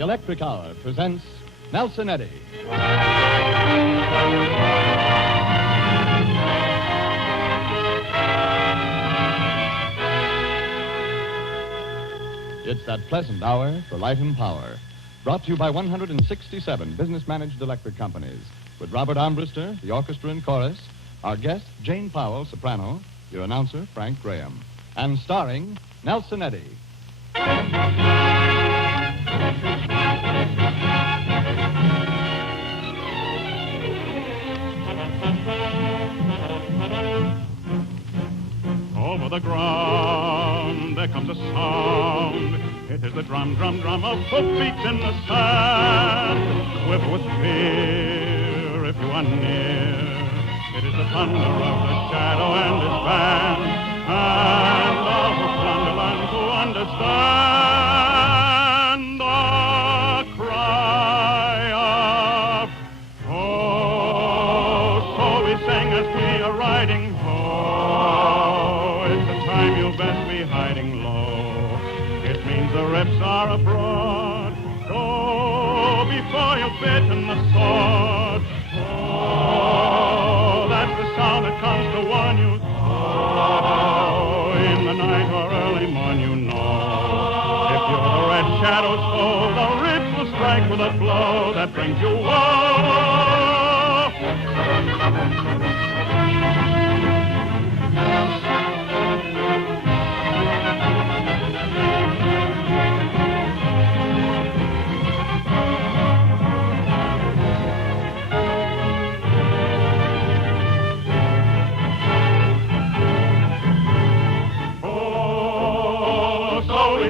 The Electric Hour presents Nelson Eddy. It's that pleasant hour for light and power. Brought to you by 167 business-managed electric companies. With Robert Armbruster, the orchestra and chorus, our guest, Jane Powell, soprano, your announcer, Frank Graham. And starring Nelson Eddy. Over the ground there comes a sound. It is the drum, drum, drum of hoofbeats in the sand. Quiver with fear if you are near. It is the thunder of the shadow and his band. And all who plunder learn to understand the cry of oh. So we sing as we are riding home. It's the time you'll best be hiding low. It means the rips are abroad. Go before you're bitten the sword. Oh, that's the sound that comes to warn you. Oh, in the night or early morn, you know. If you're the red shadow's foe, the rips will strike with a blow that brings you woe.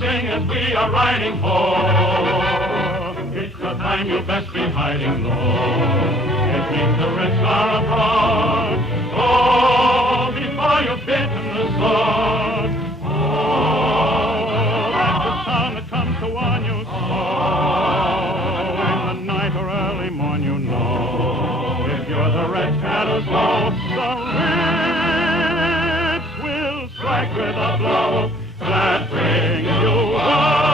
Sing as we are riding home. It's the time you'll best be hiding low. It means the risks are abroad. Oh, before you're bitten the sword. Oh, that's the sound that comes to warn you. Oh, in the night or early morn, you know. If you're the red shadow's foe, the wits will strike with a blow that brings you home.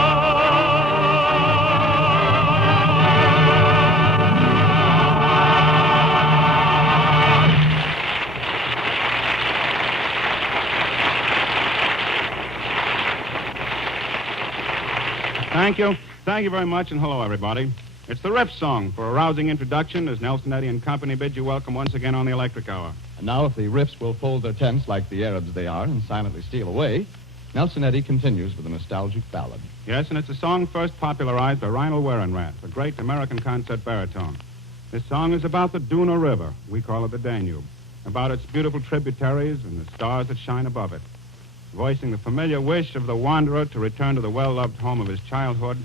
Thank you. Thank you very much, and hello, everybody. It's the riff song for a rousing introduction as Nelson Eddy and company bid you welcome once again on the Electric Hour. And now, if the riffs will fold their tents like the Arabs they are and silently steal away, Nelson Eddy continues with a nostalgic ballad. Yes, and it's a song first popularized by Reinhold Werenrath, a great American concert baritone. This song is about the Duna River, we call it the Danube, about its beautiful tributaries and the stars that shine above it, voicing the familiar wish of the wanderer to return to the well-loved home of his childhood,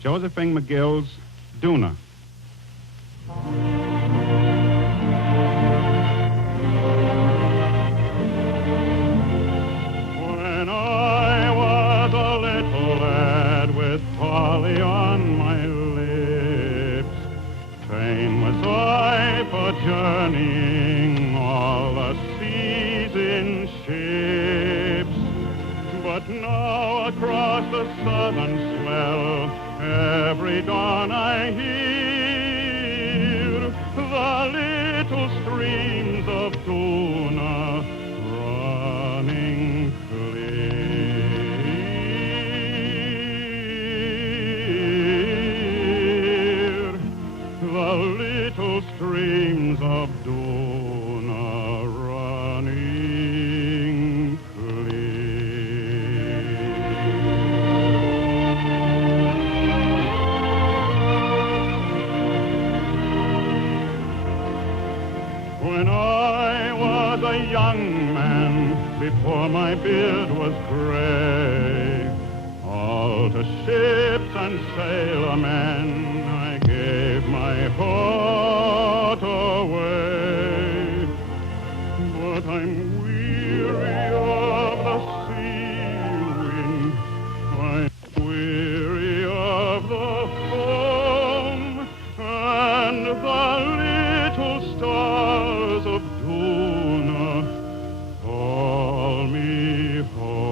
Josephine McGill's Duna. Polly on my lips, fain was I for journeying all the seas in ships. But now across the southern swell, every dawn I hear the little streams of Duna running clear. Streams of Duna running clear. When I was a young man, before my beard was gray, all to ships and sailormen I gave my heart away. But I'm weary of the sea wind, I'm weary of the foam, and the little stars of Duna call me home.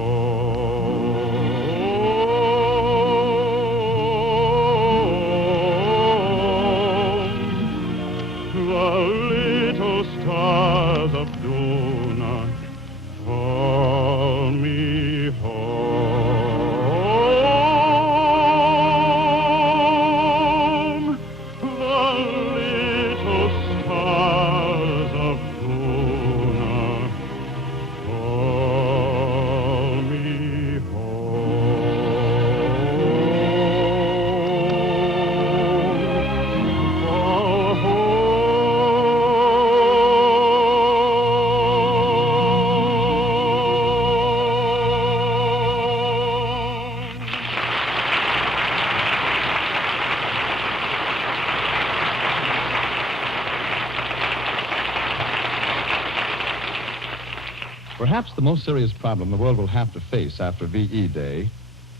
Perhaps the most serious problem the world will have to face after VE Day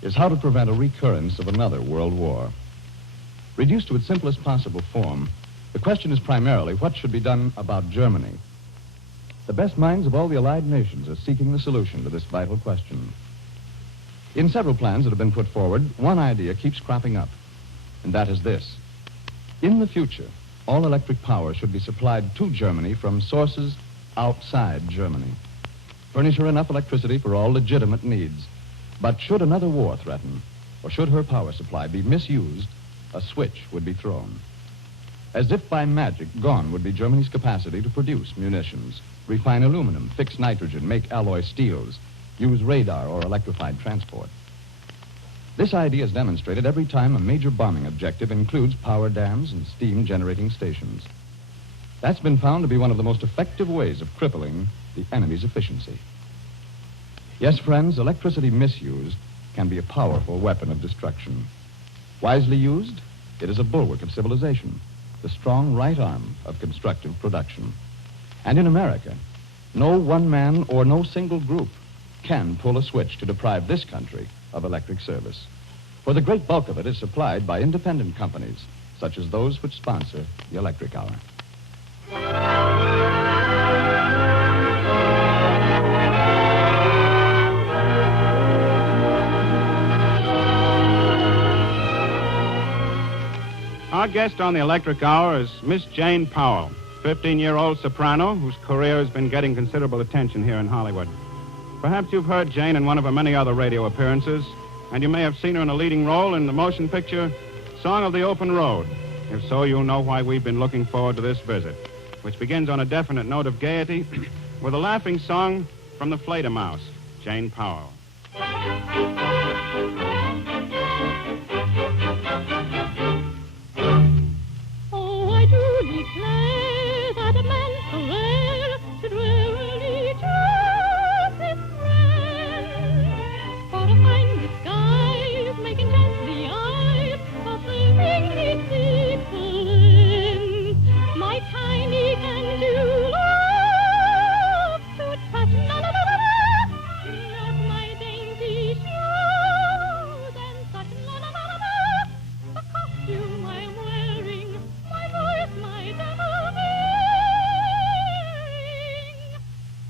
is how to prevent a recurrence of another world war. Reduced to its simplest possible form, the question is primarily what should be done about Germany. The best minds of all the Allied nations are seeking the solution to this vital question. In several plans that have been put forward, one idea keeps cropping up, and that is this. In the future, all electric power should be supplied to Germany from sources outside Germany. Furnish her enough electricity for all legitimate needs. But should another war threaten, or should her power supply be misused, a switch would be thrown. As if by magic, gone would be Germany's capacity to produce munitions, refine aluminum, fix nitrogen, make alloy steels, use radar or electrified transport. This idea is demonstrated every time a major bombing objective includes power dams and steam generating stations. That's been found to be one of the most effective ways of crippling the enemy's efficiency. Yes, friends, electricity misused can be a powerful weapon of destruction. Wisely used, it is a bulwark of civilization, the strong right arm of constructive production. And in America, no one man or no single group can pull a switch to deprive this country of electric service. For the great bulk of it is supplied by independent companies, such as those which sponsor the Electric Hour. Our guest on the Electric Hour is Miss Jane Powell, 15-year-old soprano whose career has been getting considerable attention here in Hollywood. Perhaps you've heard Jane in one of her many other radio appearances, and you may have seen her in a leading role in the motion picture Song of the Open Road. If so, you'll know why we've been looking forward to this visit, which begins on a definite note of gaiety with a laughing song from the Fledermaus, Jane Powell. Oh, I do declare that a man so rare should rarely choose his friend. For to find disguise, making chance the eyes of living deceitful ends. My tiny can do love to touch not my dainty shoes and such the costume I'm wearing, my voice, my double bearing.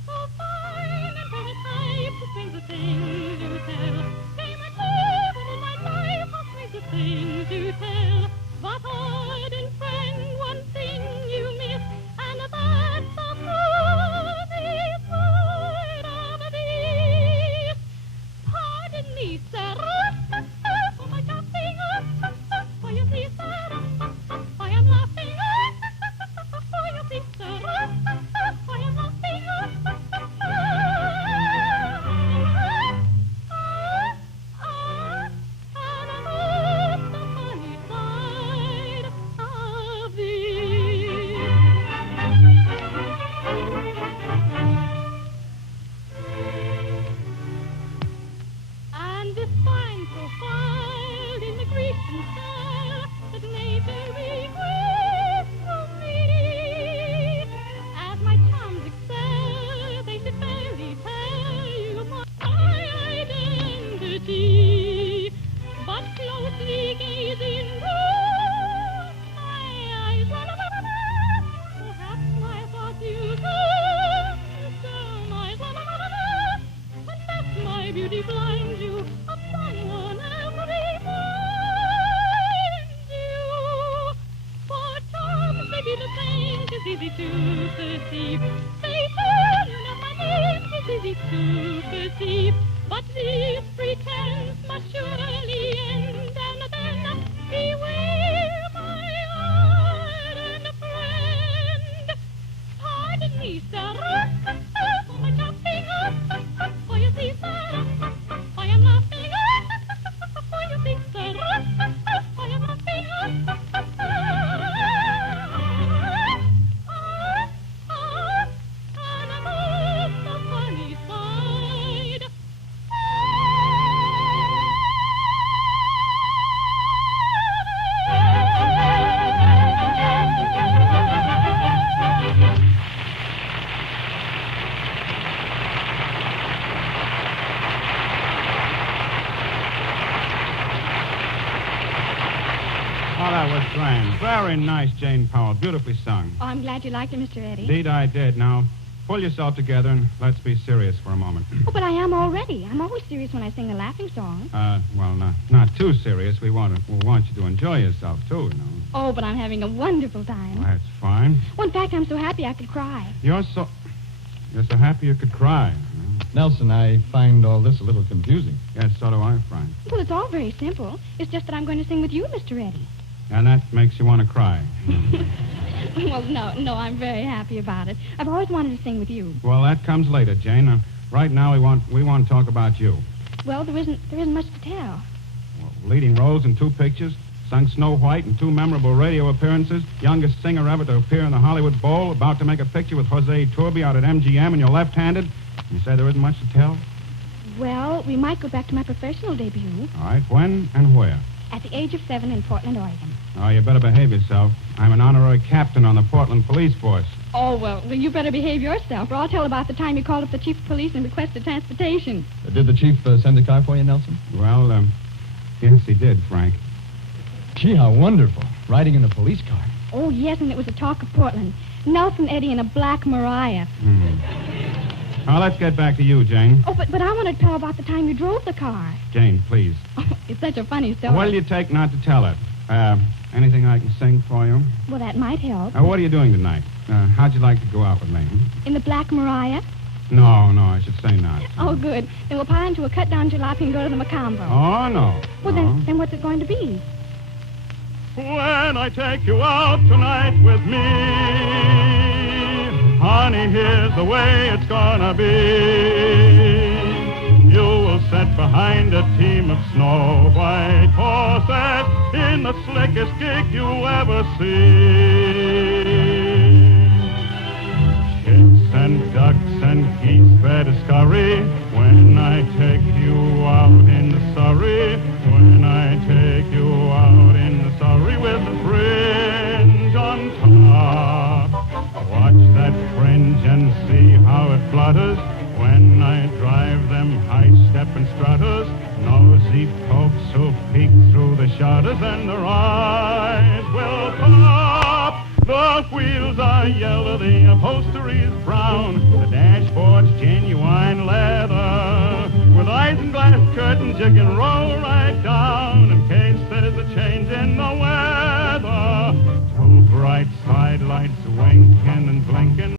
So fine and very tight to sing the things you tell. Came a table in my life, how sweet the things you tell. But ardent friend, one thing you miss, and that's the funny side of this. Pardon me, sir, for my jumping up, for you see, sir, I am laughing up, for you see, sir, I am laughing up. And that's the funny side of this. And this fine profile in the Grecian style that made the regret from me. As my charms excel, they should fairly tell you my identity. But closely gazing through my eyes, perhaps my thoughts you surmise, unless my beauty blinds you, upon one every finds you. For charms may be the same, 'tis easy to perceive. Say, turn of my name, 'tis easy to perceive. But this pretense must surely end, and then beware my ardent friend. Pardon me, sir, for my jumping up, for you see, sir, I am laughing up, for you see, sir, I am laughing up. And that's the funny side. that was grand. Very nice, Jane Powell. Beautifully sung. Oh, I'm glad you liked it, Mr. Eddy. Indeed, I did. Now, pull yourself together and let's be serious for a moment. Oh, but I am already. I'm always serious when I sing a laughing song. Well, not too serious. We want you to enjoy yourself, too, you know. Oh, but I'm having a wonderful time. Well, that's fine. Well, in fact, I'm so happy I could cry. You're so happy you could cry. Nelson, I find all this a little confusing. Yes, so do I, Frank. Well, it's all very simple. It's just that I'm going to sing with you, Mr. Eddy. And that makes you want to cry. Well, no, I'm very happy about it. I've always wanted to sing with you. Well, that comes later, Jane. Right now, we want to talk about you. Well, there isn't much to tell. Well, leading roles in 2 pictures, sung Snow White in 2 memorable radio appearances, youngest singer ever to appear in the Hollywood Bowl, about to make a picture with Jose Iturbe out at MGM, and you're left-handed. You say there isn't much to tell? Well, we might go back to my professional debut. All right, when and where? At the age of 7 in Portland, Oregon. Oh, you better behave yourself. I'm an honorary captain on the Portland Police Force. Oh, well, you better behave yourself, or I'll tell about the time you called up the chief of police and requested transportation. Did the chief send a car for you, Nelson? Well, yes, he did, Frank. Gee, how wonderful. Riding in a police car. Oh, yes, and it was the talk of Portland. Nelson Eddy in a black Mariah. Now, let's get back to you, Jane. Oh, but I want to tell about the time you drove the car. Jane, please. Oh, it's such a funny story. What'll you take not to tell it? Anything I can sing for you? Well, that might help. What are you doing tonight? How'd you like to go out with me? In the black Mariah? No, I should say not. Oh, good. Then we'll pile into a cut-down jalopy and go to the Macombo. Oh, no. Well, No. then what's it going to be? When I take you out tonight with me, honey, here's the way it's gonna be. You will sit behind a team of snow white horses in the slickest gig you ever see. Chicks and ducks and geese better scurry when I take you out in the Surrey. When I take you out in the Surrey with the fringe on top. Watch that fringe and see how it flutters when I drive them high-stepping strutters. Nosy pokes who peek through the shutters and their eyes will pop. The wheels are yellow, the upholstery is brown, the dashboard's genuine leather. With isinglass curtains you can roll right down in case there's a change in the weather. Two bright side lights winking and blinking.